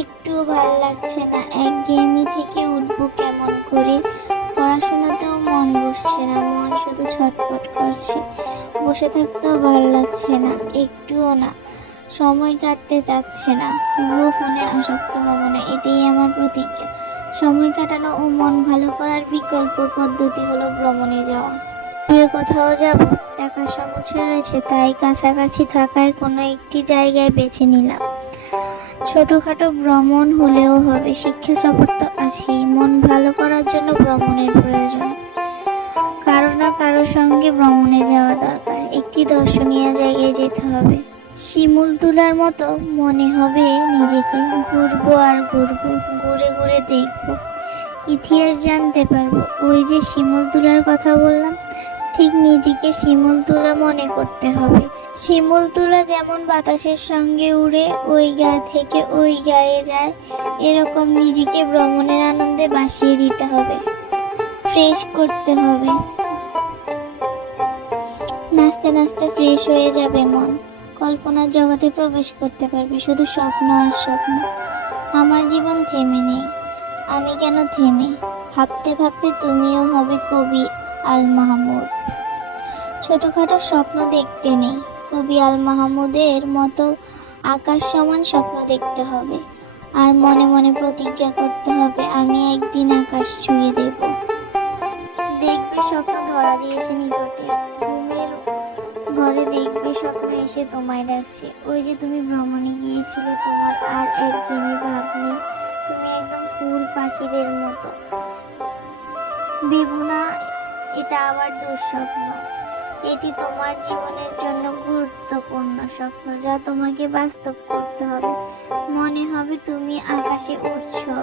একটুও ভালো লাগছে না। এক গেমই থেকে উঠবো কেমন করে? পড়াশোনাতেও মন বসছে না, মন শুধু ছটফট করছে। বসে থাকতেও ভালো লাগছে না, একটুও না। সময় কাটতে চাচ্ছে না, তবুও ফোনে আসক্ত হব না, এটাই আমার প্রতিজ্ঞা। সময় কাটানো ও মন ভালো করার বিকল্প পদ্ধতি হলো ভ্রমণে যাওয়া। দূরে কোথাও যাব টাকা সমস্যা রয়েছে, তাই কাছাকাছি থাকায় কোনো একটি জায়গায় বেছে নিলাম। ছোটখাটো ভ্রমণ হলেও হবে, শিক্ষা সফর তো আছেই, মন ভালো করার জন্য ভ্রমণের প্রয়োজন। কারও না কারও সঙ্গে ভ্রমণে যাওয়া দরকার, একটি দর্শনীয় জায়গায় যেতে হবে। শিমুল তুলার মতো মনে হবে নিজেকে, ঘুরবো আর ঘুরবো, ঘুরে ঘুরে দেখব, ইতিহাস জানতে পারব। ওই যে শিমুল তুলার কথা বললাম ঠিক নিজেকে শিমুল তুলা মনে করতে হবে। শিমুল তুলা যেমন বাতাসের সঙ্গে উড়ে ওই গা থেকে ওই গায়ে যায়, এরকম নিজেকে ভ্রমণের আনন্দে বাসিয়ে দিতে হবে। ফ্রেশ করতে হবে। নাচতে নাচতে ফ্রেশ হয়ে যাবে মন। কল্পনার জগতে প্রবেশ করতে পারবে, শুধু স্বপ্ন আর স্বপ্ন। আমার জীবন থেমে নেই। আমি কেন থেমে? ভাবতে ভাবতে তুমিও হবে কবি। আল মাহমুদ ছোটখাটো স্বপ্ন দেখতে নেই। কবি আল মাহমুদের মতো আকাশ সমান স্বপ্ন দেখতে হবে। আর মনে মনে প্রতিজ্ঞা করতে হবে, আমি একদিন আকাশ ছুঁয়ে দেব। দেখবে স্বপ্ন ধরা দিয়েছে নিকটে ঘুমের ঘরে দেখবে স্বপ্ন এসে তোমায় ডাকছে। ওই যে তুমি ভ্রমণে গিয়েছিলে, তোমার আর একঘেয়েমি ভাব নেই। তুমি একদম ফুল পাখিদের মতো। ভেবো না এটা আবার দুঃস্বপ্ন। এটি তোমার জীবনের জন্য গুরুত্বপূর্ণ স্বপ্ন যা তোমাকে বাস্তব করতে হবে। মনে হবে তুমি আকাশে উঠছো